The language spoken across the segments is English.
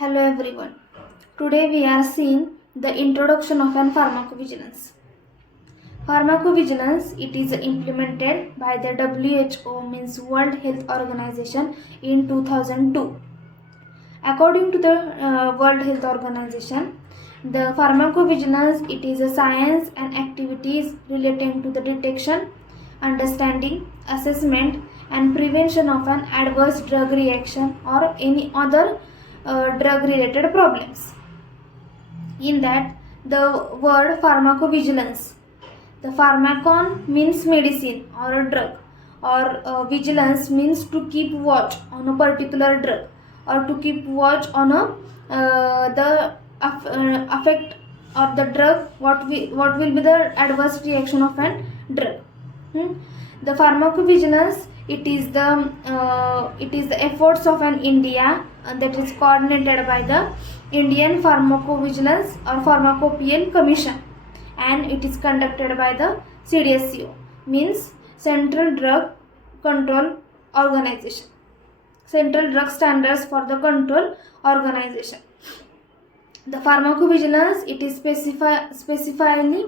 Hello everyone. Today we are seeing the introduction of an pharmacovigilance. Pharmacovigilance it is implemented by the WHO means World Health Organization in 2002. According to the World Health Organization, the pharmacovigilance it is a science and activities relating to the detection, understanding, assessment and prevention of an adverse drug reaction or any other drug related problems. In that, the word pharmacovigilance, the pharmacon means medicine or a drug, or vigilance means to keep watch on a particular drug or to keep watch on the effect of the drug, what will be the adverse reaction of an drug. The pharmacovigilance it is the efforts of an India that is coordinated by the Indian Pharmacovigilance or Pharmacopeal Commission, and it is conducted by the CDSCO means Central Drug Control Organization, Central Drug Standards for the Control Organization. The pharmacovigilance it is specifically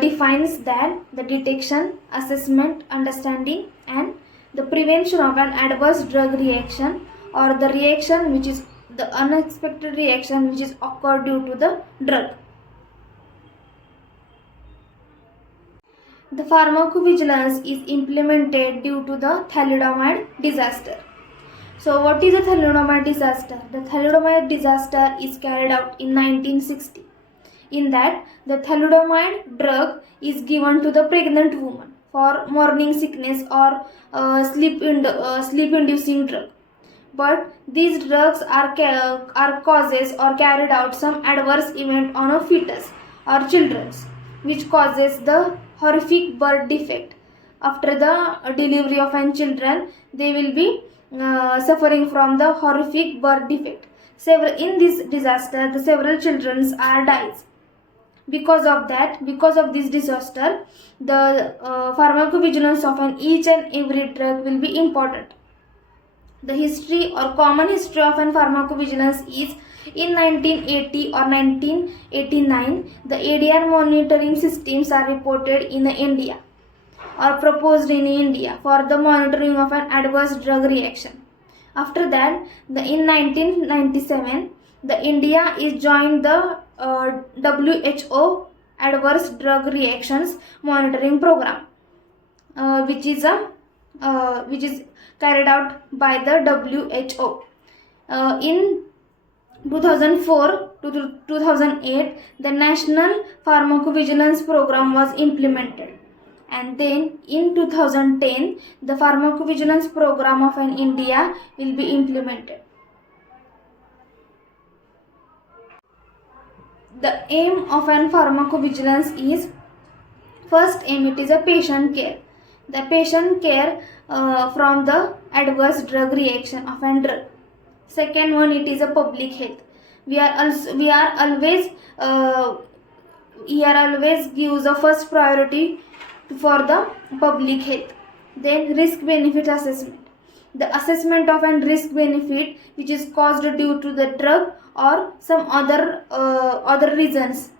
defines that the detection, assessment, understanding and the prevention of an adverse drug reaction or the reaction which is the unexpected reaction which is occurred due to the drug. The pharmacovigilance is implemented due to the thalidomide disaster. So what is a thalidomide disaster? The thalidomide disaster is carried out in 1960. In that, the thalidomide drug is given to the pregnant woman for morning sickness or sleep-inducing drug. But these drugs are causes or carried out some adverse event on a fetus or children, which causes the horrific birth defect. After the delivery of an children, they will be suffering from the horrific birth defect. In this disaster, the several children are dies. Because of this disaster, the pharmacovigilance of each and every drug will be important. The history or common history of an pharmacovigilance is in 1980 or 1989, the ADR monitoring systems are reported in India or proposed in India for the monitoring of an adverse drug reaction. After that, in 1997, the India is joined the WHO Adverse Drug Reactions Monitoring Program, which is carried out by the WHO. In 2004 to 2008, the National Pharmacovigilance Program was implemented. And then in 2010, the pharmacovigilance program of India will be implemented. The aim of an pharmacovigilance is, first aim it is a patient care. The patient care from the adverse drug reaction of a drug. Second one it is a public health. We are always gives the first priority for the public health. Then risk benefit assessment, the assessment of an risk benefit which is caused due to the drug or some other reasons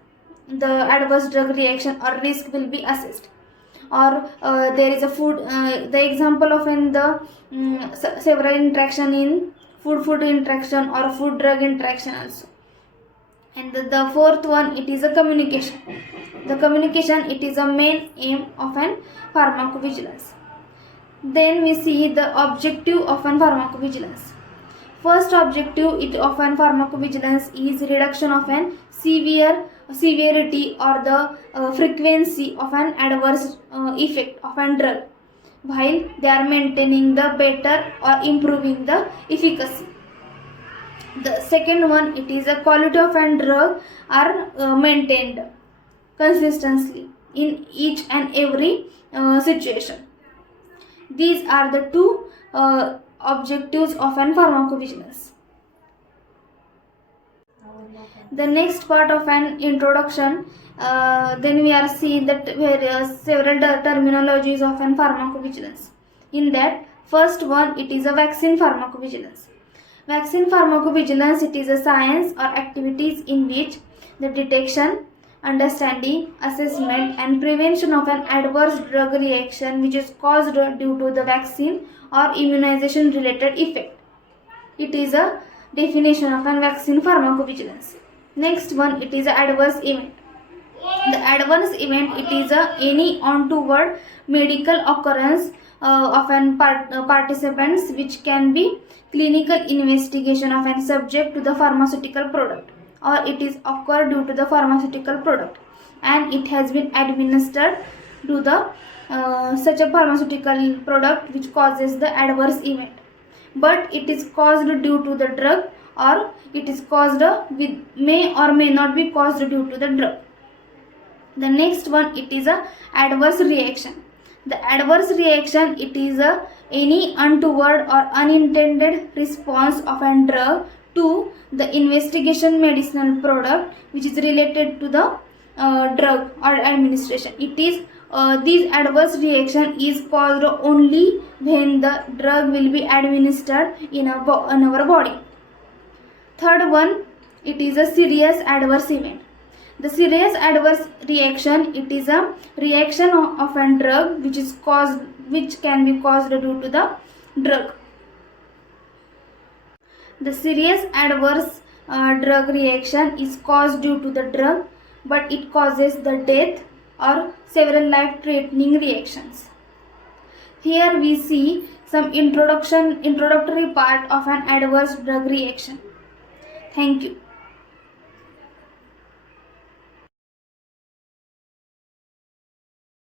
the adverse drug reaction or risk will be assessed. Or there is a food the example of several interaction in food interaction or food drug interaction also. And the fourth one it is a communication. The communication it is a main aim of an pharmacovigilance. Then we see the objective of an pharmacovigilance. First objective of an pharmacovigilance is reduction of an severity or the frequency of an adverse effect of an drug, while they are maintaining the better or improving the efficacy. The second one it is a quality of an drug are maintained consistently in each and every situation. These are the two objectives of an pharmacovigilance. The next part of an introduction, then we are seeing that several terminologies of an pharmacovigilance. In that, first one it is a vaccine pharmacovigilance. Vaccine pharmacovigilance, it is a science or activities in which the detection, understanding, assessment and prevention of an adverse drug reaction which is caused due to the vaccine or immunization related effect. It is a definition of a vaccine pharmacovigilance. Next one, it is an adverse event. The adverse event, it is any untoward medical occurrence of an participants which can be clinical investigation of an subject to the pharmaceutical product, or it is occurred due to the pharmaceutical product and it has been administered to the such a pharmaceutical product which causes the adverse event, but it is caused due to the drug, or it is caused with may or may not be caused due to the drug. The next one, it is a adverse reaction. The adverse reaction, it is any untoward or unintended response of a drug to the investigation medicinal product which is related to the drug or administration. It is this adverse reaction is caused only when the drug will be administered in our body. Third one, it is a serious adverse event. The serious adverse reaction, it is a reaction of a drug which can be caused due to the drug. The serious adverse drug reaction is caused due to the drug, but it causes the death or several life-threatening reactions. Here we see some introductory part of an adverse drug reaction. Thank you.